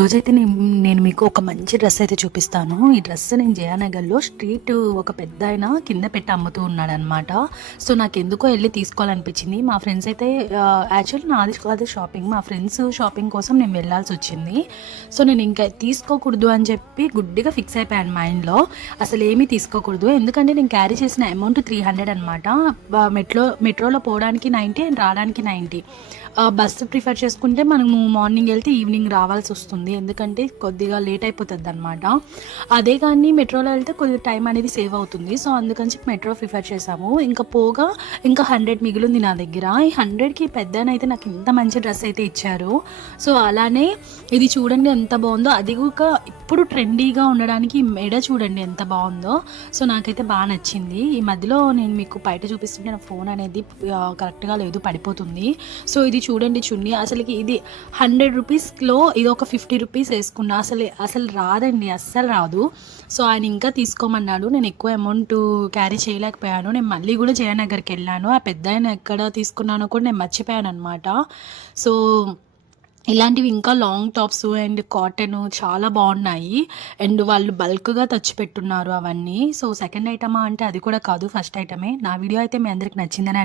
రోజైతే నేను మీకు ఒక మంచి డ్రెస్ అయితే చూపిస్తాను. ఈ డ్రెస్ నేను జయానగర్లో స్ట్రీట్ ఒక పెద్ద ఆయన కింద పెట్టి అమ్ముతూ ఉన్నాడు అనమాట. సో నాకు ఎందుకో వెళ్ళి తీసుకోవాలనిపించింది. మా ఫ్రెండ్స్ అయితే యాక్చువల్లీ నాది కాదు షాపింగ్, మా ఫ్రెండ్స్ షాపింగ్ కోసం నేను వెళ్ళాల్సి వచ్చింది. సో నేను ఇంకా తీసుకోకూడదు అని చెప్పి గుడ్డిగా ఫిక్స్ అయిపోయాను మైండ్లో. అసలు ఏమీ తీసుకోకూడదు, ఎందుకంటే నేను క్యారీ చేసిన అమౌంట్ 300 అనమాట. మెట్రోలో పోవడానికి 90 అండ్ రావడానికి 90. బస్సు ప్రిఫర్ చేసుకుంటే మనము మార్నింగ్ వెళ్తే ఈవినింగ్ రావాల్సి వస్తుంది, ఎందుకంటే కొద్దిగా లేట్ అయిపోతుంది అనమాట. అదే కానీ మెట్రోలో వెళ్తే కొద్దిగా టైం అనేది సేవ్ అవుతుంది. సో అందుకని చెప్పి మెట్రో ప్రిఫర్ చేసాము. ఇంకా పోగా ఇంకా 100 మిగిలింది నా దగ్గర. ఈ 100కి పెద్దనైతే నాకు ఇంత మంచి డ్రెస్ అయితే ఇచ్చారు. సో అలానే ఇది చూడండి ఎంత బాగుందో. అది కూడా ఇప్పుడు ట్రెండీగా ఉండడానికి మెడ చూడండి ఎంత బాగుందో. సో నాకైతే బాగా నచ్చింది. ఈ మధ్యలో నేను మీకు బయట చూపిస్తుంటే నా ఫోన్ అనేది కరెక్ట్గా లేదు, పడిపోతుంది. సో ఇది చూడండి చున్నీ, అసలుకి ఇది 100 రూపీస్లో ఇది ఒక 50 రూపీస్ వేసుకున్నా. అసలు రాదండి, అస్సలు రాదు. సో ఆయన ఇంకా తీసుకోమన్నాడు. నేను ఎక్కువ అమౌంట్ క్యారీ చేయలేకపోయాను. నేను మళ్ళీ కూడా జయనగర్కి వెళ్ళాను. ఆ పెద్ద ఆయన ఎక్కడ తీసుకున్నానో కూడా నేను మర్చిపోయాను అనమాట. సో ఇలాంటివి ఇంకా లాంగ్ టాప్స్ అండ్ కాటన్ చాలా బాగున్నాయి. అండ్ వాళ్ళు బల్క్గా తెచ్చిపెట్టున్నారు అవన్నీ. సో సెకండ్ ఐటమా అంటే అది కూడా కాదు, ఫస్ట్ ఐటమే. నా వీడియో అయితే మీ అందరికి నచ్చిందని